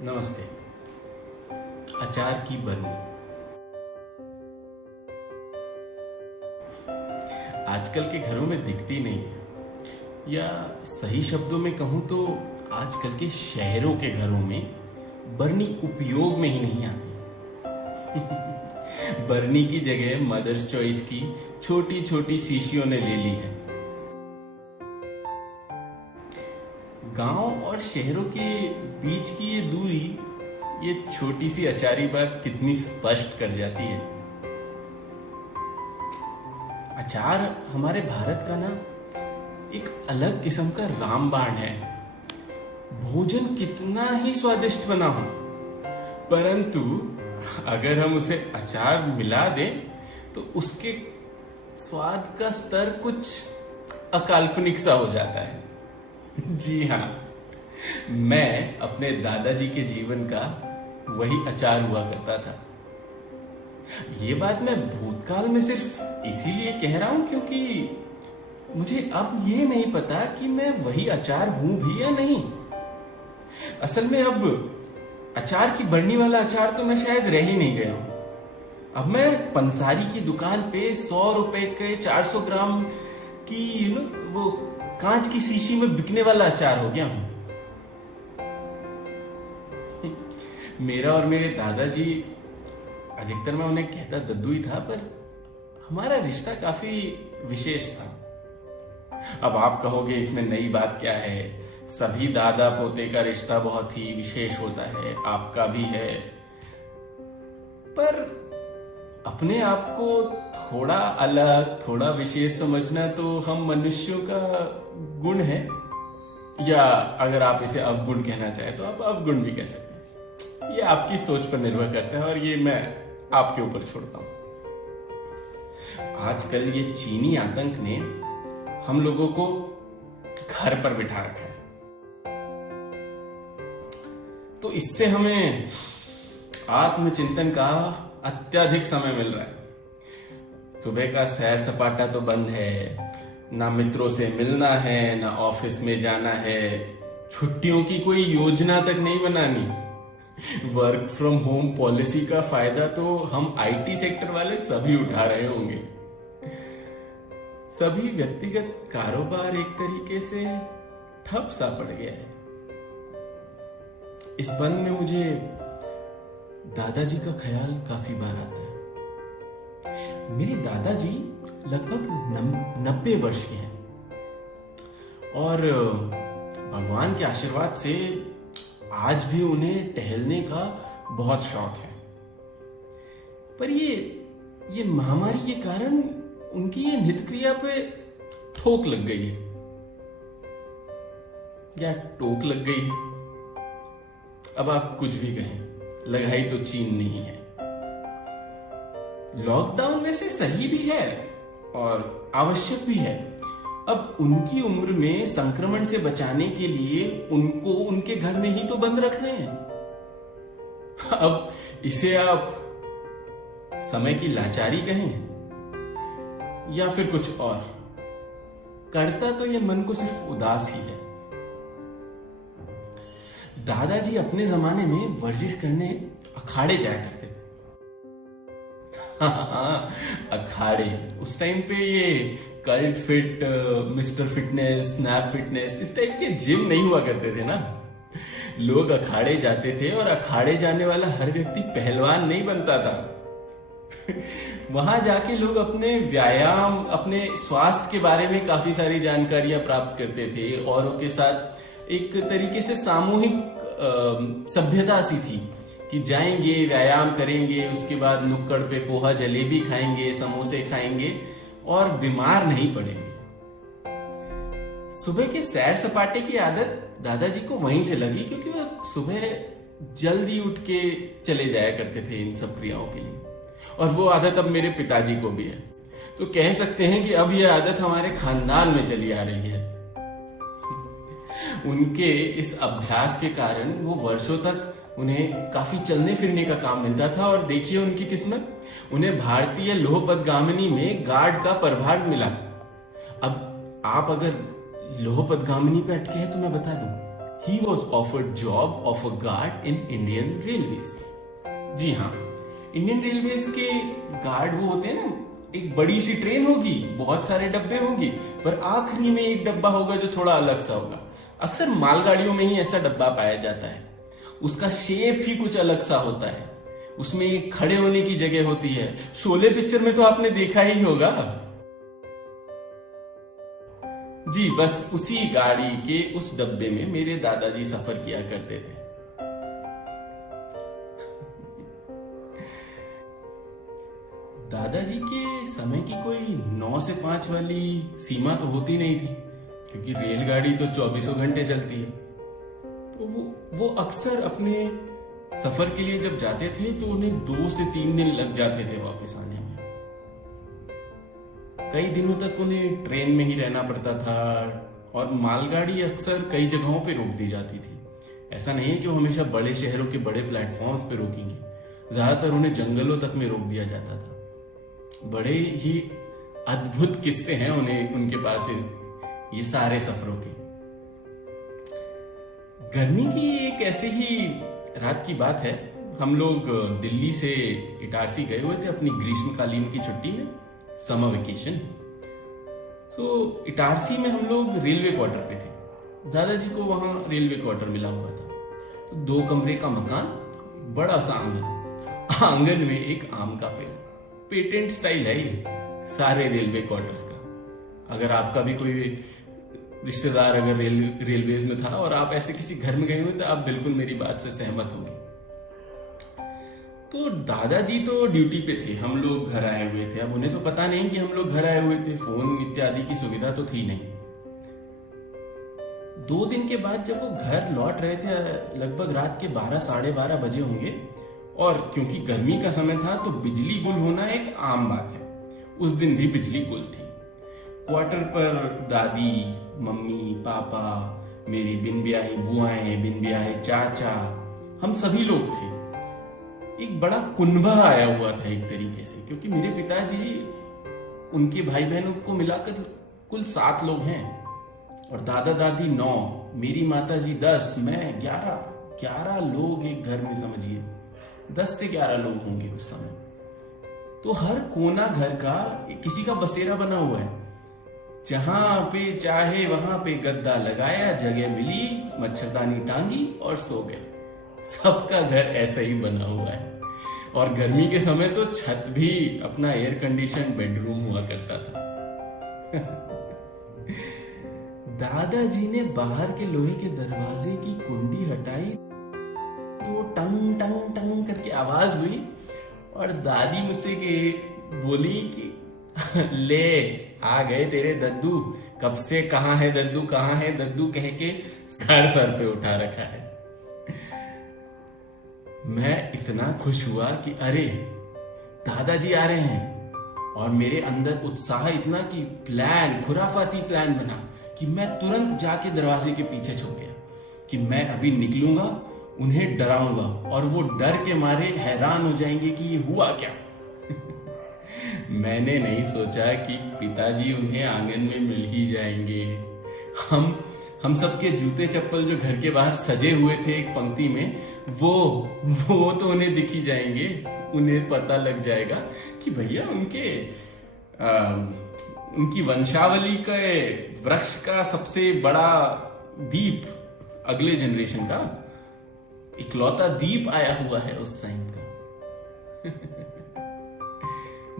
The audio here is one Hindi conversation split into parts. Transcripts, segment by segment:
नमस्ते। अचार की बरनी आजकल के घरों में दिखती नहीं है, या सही शब्दों में कहूं तो आजकल के शहरों के घरों में बरनी उपयोग में ही नहीं आती। बरनी की जगह मदर्स चॉइस की छोटी छोटी शीशियों ने ले ली है। गांव और शहरों के बीच की ये दूरी, ये छोटी सी अचारी बात कितनी स्पष्ट कर जाती है। अचार हमारे भारत का ना एक अलग किस्म का रामबाण है। भोजन कितना ही स्वादिष्ट बना हो, परंतु अगर हम उसे अचार मिला दें तो उसके स्वाद का स्तर कुछ अकाल्पनिक सा हो जाता है। जी हाँ, मैं अपने दादाजी के जीवन का वही अचार हुआ करता था। ये बात मैं भूतकाल में सिर्फ इसीलिए कह रहा हूं क्योंकि मुझे अब ये नहीं पता कि मैं वही अचार हूं भी या नहीं। असल में अब अचार की बरनी वाला अचार तो मैं शायद रह ही नहीं गया हूं। अब मैं पंसारी की दुकान पे 100 रुपए के 400 ग्राम की वो कांच की शीशी में बिकने वाला अचार हो गया हूं। मेरा और मेरे दादाजी, अधिकतर मैं उन्हें कहता दद्दू ही था, पर हमारा रिश्ता काफी विशेष था। अब आप कहोगे इसमें नई बात क्या है, सभी दादा पोते का रिश्ता बहुत ही विशेष होता है, आपका भी है। पर अपने आप को थोड़ा अलग, थोड़ा विशेष समझना तो हम मनुष्यों का गुण है, या अगर आप इसे अवगुण कहना चाहे तो आप अवगुण भी कह सकते हैं। ये आपकी सोच पर निर्भर करता है और ये मैं आपके ऊपर छोड़ता हूं। आजकल ये चीनी आतंक ने हम लोगों को घर पर बिठा रखा है, तो इससे हमें आत्मचिंतन का अत्यधिक समय मिल रहा है। सुबह का सैर सपाटा तो बंद है, ना मित्रों से मिलना है, ना ऑफिस में जाना है, छुट्टियों की कोई योजना तक नहीं बनानी। वर्क फ्रॉम होम पॉलिसी का फायदा तो हम आईटी सेक्टर वाले सभी उठा रहे होंगे। सभी व्यक्तिगत कारोबार एक तरीके से ठप सा पड़ गया है। इस बंद में मुझे दादाजी का ख्याल काफी बार आता है। मेरे दादाजी लगभग 90 वर्ष के हैं और भगवान के आशीर्वाद से आज भी उन्हें टहलने का बहुत शौक है। पर ये महामारी के कारण उनकी ये नित्य क्रिया पे ठोक लग गई है, या टोक लग गई है। अब आप कुछ भी कहें, लगाई तो चीन नहीं है। लॉकडाउन वैसे सही भी है और आवश्यक भी है। अब उनकी उम्र में संक्रमण से बचाने के लिए उनको उनके घर में ही तो बंद रख रहे हैं। अब इसे आप समय की लाचारी कहें या फिर कुछ और, करता तो ये मन को सिर्फ उदास ही है। दादाजी अपने जमाने में वर्जिश करने अखाड़े जाया करते थे। हाँ, अखाड़े। उस टाइम पे ये cult fit, mister fitness, snap fitness, इस टाइप के जिम नहीं हुआ करते थे ना। लोग अखाड़े जाते थे और अखाड़े जाने वाला हर व्यक्ति पहलवान नहीं बनता था। वहां जाके लोग अपने व्यायाम, अपने स्वास्थ्य के बारे में काफी सारी जानकारियां प्राप्त करते थे। औरों के साथ एक तरीके से सामूहिक सभ्यता सी थी कि जाएंगे, व्यायाम करेंगे, उसके बाद नुक्कड़ पे पोहा जलेबी खाएंगे, समोसे खाएंगे और बीमार नहीं पड़ेंगे। सुबह के सैर सपाटे की आदत दादाजी को वहीं से लगी, क्योंकि वो सुबह जल्दी उठ के चले जाया करते थे इन सब क्रियाओं के लिए। और वो आदत अब मेरे पिताजी को भी है। तो कह सकते हैं कि अब यह आदत हमारे खानदान में चली आ रही है। उनके इस अभ्यास के कारण वो वर्षों तक उन्हें काफी चलने फिरने का काम मिलता था। और देखिए उनकी किस्मत, उन्हें भारतीय लौह पदगामिनी में गार्ड का प्रभार मिला। अब आप अगर लौह पदगामिनी पे अटके हैं तो मैं बता दूं, he was offered job of a guard in Indian railways. जी हाँ, इंडियन रेलवेज के गार्ड वो होते हैं ना, एक बड़ी सी ट्रेन होगी, बहुत सारे डब्बे होंगे, पर आखिरी में एक डब्बा होगा जो थोड़ा अलग सा होगा। अक्सर मालगाड़ियों में ही ऐसा डब्बा पाया जाता है। उसका शेप ही कुछ अलग सा होता है, उसमें एक खड़े होने की जगह होती है। शोले पिक्चर में तो आपने देखा ही होगा। जी, बस उसी गाड़ी के उस डब्बे में मेरे दादाजी सफर किया करते थे। दादाजी के समय की कोई 9 से 5 वाली सीमा तो होती नहीं थी, क्योंकि रेलगाड़ी तो 24 घंटे चलती है। तो वो अक्सर अपने सफर के लिए जब जाते थे तो उन्हें 2 से 3 दिन लग जाते थे वापस आने में। कई दिनों तक उन्हें ट्रेन में ही रहना पड़ता था, और मालगाड़ी अक्सर कई जगहों पे रोक दी जाती थी। ऐसा नहीं है कि वो हमेशा बड़े शहरों के बड़े प्लेटफॉर्म्स पे रोकेंगे। ज्यादातर उन्हें जंगलों तक में रोक दिया जाता था। बड़े ही अद्भुत किस्से हैं उन्हें उनके पास ये सारे सफरों के। गर्मी की एक ऐसे ही रात की बात है, हम लोग दिल्ली से इटारसी गए हुए थे अपनी ग्रीष्मकालीन की छुट्टी में, समर वेकेशन। तो इटारसी में हम लोग रेलवे क्वार्टर पे थे। दादाजी को वहां रेलवे क्वार्टर मिला हुआ था। तो 2 कमरे का मकान, बड़ा सा आंगन, आंगन में एक आम का पेड़। पेटेंट स्टाइल है ये सारे रेलवे क्वार्टर्स का। अगर आपका भी कोई रिश्तेदार अगर रेलवेज में था और आप ऐसे किसी घर में गए हुए तो आप बिल्कुल मेरी बात से सहमत होंगे। तो दादाजी तो ड्यूटी पे थे, हम लोग घर आए हुए थे। अब उन्हें तो पता नहीं कि हम लोग घर आए हुए थे, फोन इत्यादि की सुविधा तो थी नहीं। 2 दिन के बाद जब वो घर लौट रहे थे, लगभग रात के 12 साढ़े 12 बजे होंगे, और क्योंकि गर्मी का समय था तो बिजली गुल होना एक आम बात है। उस दिन भी बिजली गुल थी। क्वार्टर पर दादी, मम्मी, पापा, मेरी बिन ब्याही बुआएं, बिन ब्याहे चाचा, हम सभी लोग थे। एक बड़ा कुनबा आया हुआ था एक तरीके से, क्योंकि मेरे पिताजी, उनके भाई बहनों को मिलाकर कुल 7 लोग हैं, और दादा दादी 9, मेरी माता जी 10, मैं 11 लोग एक घर में, समझिए 10 से 11 लोग होंगे उस समय। तो हर कोना घर का किसी का बसेरा बना हुआ है। जहां पे चाहे वहां पे गद्दा लगाया, जगह मिली, मच्छरदानी टांगी और सो गए। सबका घर ऐसा ही बना हुआ है। और गर्मी के समय तो छत भी अपना एयर कंडीशन बेडरूम हुआ करता था। दादाजी ने बाहर के लोहे के दरवाजे की कुंडी हटाई तो टंग टंग टंग करके आवाज हुई, और दादी मुझसे बोली कि ले आ गए तेरे दद्दू, कब से कहाँ है दद्दू, कहाँ है दद्दू कह के घर सर पे उठा रखा है। मैं इतना खुश हुआ कि अरे दादाजी आ रहे हैं, और मेरे अंदर उत्साह इतना कि खुराफाती प्लान बना कि मैं तुरंत जाके दरवाजे के पीछे छुप गया कि मैं अभी निकलूंगा, उन्हें डराऊंगा, और वो डर के मारे हैरान हो जाएंगे कि ये हुआ क्या। मैंने नहीं सोचा कि पिताजी उन्हें आंगन में मिल ही जाएंगे। हम सबके जूते चप्पल जो घर के बाहर सजे हुए थे एक पंक्ति में, वो तो उन्हें दिख ही जाएंगे। उन्हें पता लग जाएगा कि भैया उनकी वंशावली के वृक्ष का सबसे बड़ा दीप, अगले जनरेशन का इकलौता दीप आया हुआ है उस टाइम का।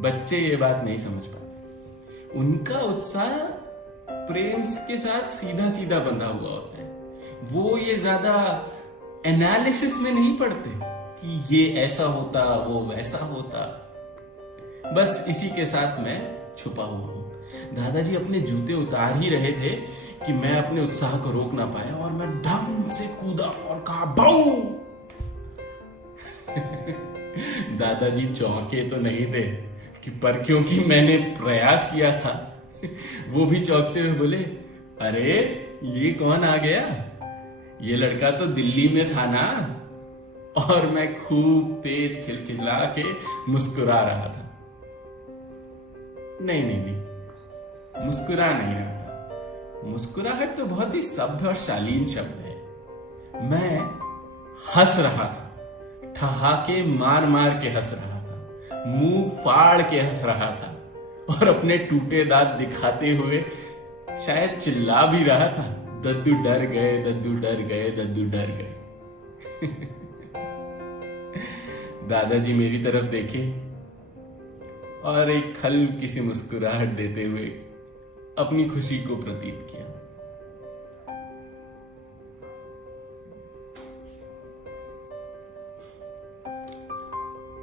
बच्चे ये बात नहीं समझ पाते। उनका उत्साह प्रेम के साथ सीधा सीधा बंधा हुआ होता है। वो ये ज्यादा एनालिसिस में नहीं पड़ते कि ये ऐसा होता, वो वैसा होता। बस इसी के साथ मैं छुपा हुआ हूं। दादाजी अपने जूते उतार ही रहे थे कि मैं अपने उत्साह को रोक ना पाया, और मैं धम से कूदा और कहा बाऊ। दादाजी चौंके तो नहीं थे, पर क्योंकि मैंने प्रयास किया था, वो भी चौंकते हुए बोले, अरे ये कौन आ गया? ये लड़का तो दिल्ली में था ना। और मैं खूब तेज खिलखिला के मुस्कुरा रहा था। नहीं, मुस्कुरा नहीं रहा था। मुस्कुराहट तो बहुत ही सभ्य और शालीन शब्द है। मैं हंस रहा था, ठहाके मार मार के हंस रहा था, मुंह फाड़ के हंस रहा था और अपने टूटे दांत दिखाते हुए शायद चिल्ला भी रहा था, दद्दू डर गए, दद्दू डर गए, दद्दू डर गए। दादाजी मेरी तरफ देखे और एक हल्की सी मुस्कुराहट देते हुए अपनी खुशी को प्रतीत किया।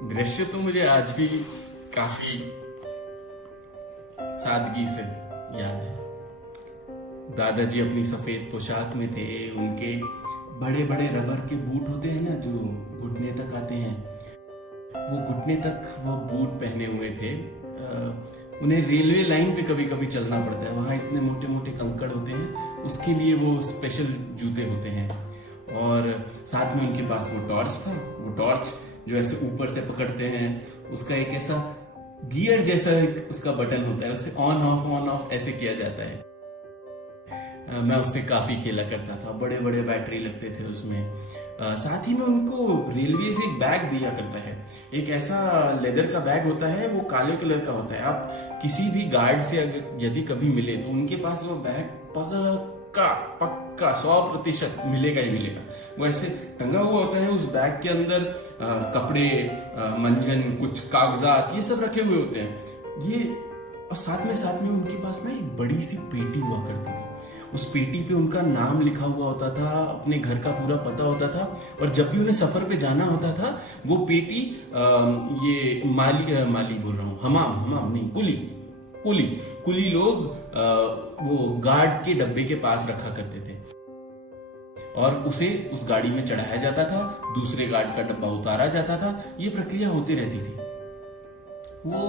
दृश्य तो मुझे आज भी काफी सादगी से याद है। दादाजी अपनी सफेद पोशाक में थे, उनके बड़े बड़े रबर के बूट होते हैं ना जो घुटने तक आते हैं, वो घुटने तक वो बूट पहने हुए थे। उन्हें रेलवे लाइन पे कभी कभी चलना पड़ता है, वहाँ इतने मोटे मोटे कंकड़ होते हैं, उसके लिए वो स्पेशल जूते होते हैं। और साथ में उनके पास वो टॉर्च था, वो टॉर्च जो ऐसे ऊपर से पकड़ते हैं, उसका एक ऐसा गियर जैसा एक उसका बटन होता है, उससे ऑन ऑफ ऐसे किया जाता है। मैं उससे काफी खेला करता था, बड़े बड़े बैटरी लगते थे उसमें। साथ ही में उनको रेलवे से एक बैग दिया करता है, एक ऐसा लेदर का बैग होता है, वो काले कलर का होता है। आप किसी भी गार्ड से अगर यदि कभी मिले तो उनके पास वो बैग पक्का पक्का 100% मिलेगा ही मिलेगा। वो ऐसे टंगा हुआ होता है, उस बैग के अंदर कपड़े, मंजन, कुछ कागजात, ये सब रखे हुए होते हैं। ये और साथ में उनके पास ना एक बड़ी सी पेटी हुआ करती थी। उस पेटी पे उनका नाम लिखा हुआ होता था, अपने घर का पूरा पता होता था। और जब भी उन्हें सफर पे जाना होता था, वो पेटी ये माली बोल रहा हूँ, हमाम नहीं, कुली लोग वो गार्ड के डब्बे के पास रखा करते थे और उसे उस गाड़ी में चढ़ाया जाता था, दूसरे गार्ड का डब्बा उतारा जाता था। ये प्रक्रिया होती रहती थी। वो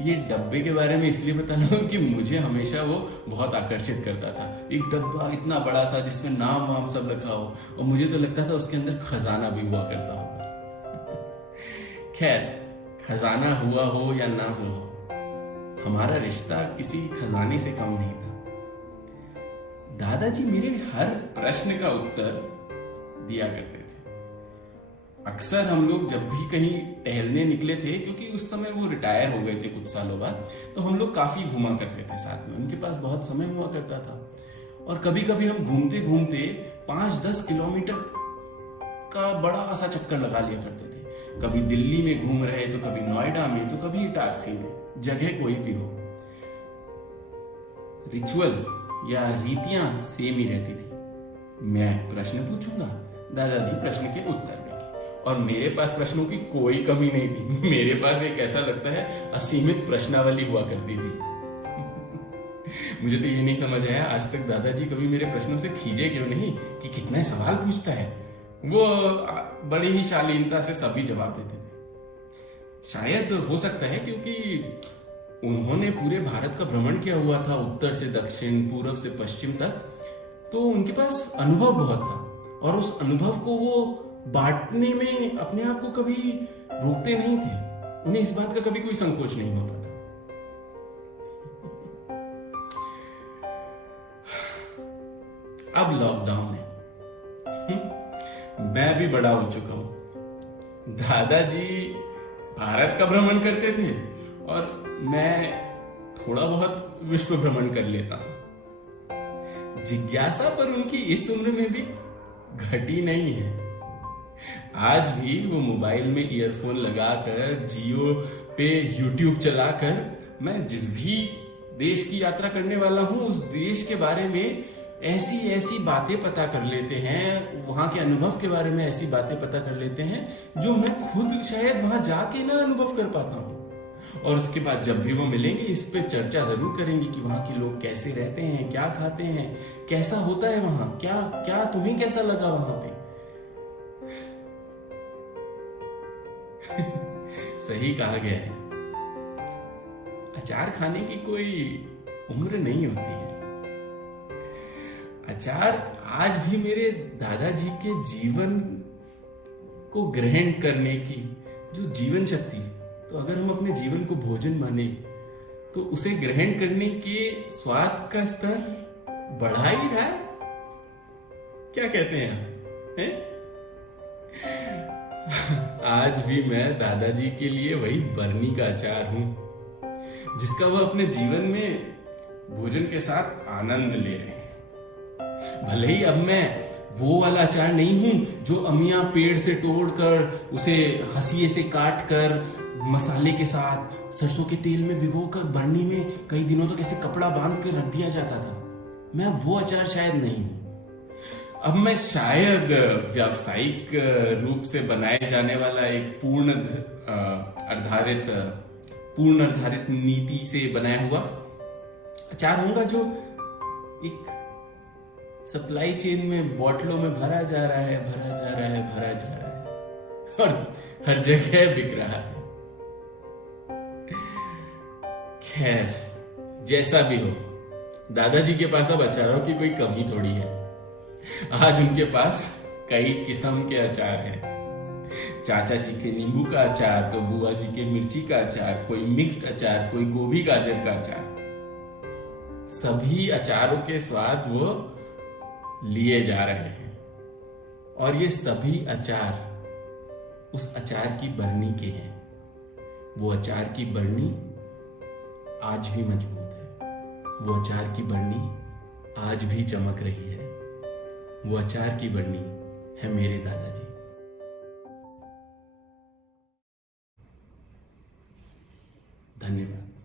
ये डब्बे के बारे में इसलिए बता रहा हूँ कि मुझे हमेशा वो बहुत आकर्षित करता था। एक डब्बा इतना बड़ा सा जिसमें नाम वाम सब रखा हो, और मुझे तो लगता था उसके अंदर खजाना भी हुआ करता होगा। खैर, खजाना हुआ हो या ना हो, हमारा रिश्ता किसी खजाने से कम नहीं था। दादाजी मेरे हर प्रश्न का उत्तर दिया करते थे। अक्सर हम लोग जब भी कहीं टहलने निकले थे, क्योंकि उस समय वो रिटायर हो गए थे कुछ सालों बाद, तो हम लोग काफी घूमा करते थे साथ में। उनके पास बहुत समय हुआ करता था और कभी कभी हम घूमते घूमते 5-10 किलोमीटर का बड़ा सा चक्कर लगा लिया करते थे। कभी दिल्ली में घूम रहे तो कभी नोएडा में, तो कभी इटारसी में, जगह कोई भी हो। रिचुअल या रीतियां सेम ही रहती थी। मैं प्रश्न पूछूंगा, दादाजी प्रश्न के उत्तर देंगे, और मेरे पास प्रश्नों की कोई कमी नहीं थी। मेरे पास एक ऐसा लगता है असीमित प्रश्नावली हुआ करती थी। मुझे तो ये नहीं समझ आया आज तक दादाजी कभी मेरे प्रश्नों से खींचे क्यों नहीं कि कितने सवाल पूछता है। वो बड़ी ही शालीनता से सभी जवाब देते थे। शायद हो सकता है क्योंकि उन्होंने पूरे भारत का भ्रमण किया हुआ था, उत्तर से दक्षिण, पूर्व से पश्चिम तक, तो उनके पास अनुभव बहुत था और उस अनुभव को वो बांटने में अपने आप को कभी रोकते नहीं थे। उन्हें इस बात का कभी कोई संकोच नहीं होता था। अब लॉकडाउन है, मैं भी बड़ा हो चुका हूं। दादाजी भारत का भ्रमण करते थे और मैं थोड़ा बहुत विश्व भ्रमण कर लेता हूं। जिज्ञासा पर उनकी इस उम्र में भी घटी नहीं है। आज भी वो मोबाइल में ईयरफोन लगाकर, जियो पे यूट्यूब चलाकर, मैं जिस भी देश की यात्रा करने वाला हूं उस देश के बारे में ऐसी ऐसी बातें पता कर लेते हैं, वहां के अनुभव के बारे में ऐसी बातें पता कर लेते हैं जो मैं खुद शायद वहां जाके ना अनुभव कर पाता हूं। और उसके बाद जब भी वो मिलेंगे इस पे चर्चा जरूर करेंगे कि वहां के लोग कैसे रहते हैं, क्या खाते हैं, कैसा होता है वहां, क्या क्या तुम्हें कैसा लगा वहां पे। सही कहा गया है, अचार खाने की कोई उम्र नहीं होती है। अचार आज भी मेरे दादाजी के जीवन को ग्रहण करने की जो जीवन शक्ति, तो अगर हम अपने जीवन को भोजन माने तो उसे ग्रहण करने के स्वाद का स्तर बढ़ा ही रहा है। क्या कहते हैं? हैं? आज भी मैं दादाजी के लिए वही बरनी का अचार हूं, जिसका वह अपने जीवन में भोजन के साथ आनंद ले रहे हैं। भले ही अब मैं वो वाला अचार नहीं हूं जो अम्मियां पेड़ से तोड़कर उसे हंसिये से काट कर मसाले के साथ सरसों के तेल में भिगोकर बरनी में कई दिनों तक ऐसे कपड़ा बांध कर रख दिया जाता था। मैं वो अचार शायद नहीं हूं। अब मैं शायद व्यावसायिक रूप से बनाए जाने वाला एक पूर्ण आधारित नीति से बनाया हुआ अचार होगा, जो एक सप्लाई चेन में बॉटलों में भरा जा रहा है, और हर जगह बिक रहा है। खैर, जैसा भी हो, दादाजी के पास अब अचारों की कोई कमी थोड़ी है। आज उनके पास कई किस्म के अचार हैं। चाचा जी के नींबू का अचार, तो बुआ जी के मिर्ची का अचार, कोई मिक्स्ड अचार, कोई गोभी गाजर का अचार। सभी अचारों के स्वाद वो लिए जा रहे हैं, और ये सभी अचार उस अचार की बरनी के हैं। वो अचार की बरनी आज भी मजबूत है, वो अचार की बरनी आज भी चमक रही है। वो अचार की बरनी है मेरे दादाजी। धन्यवाद।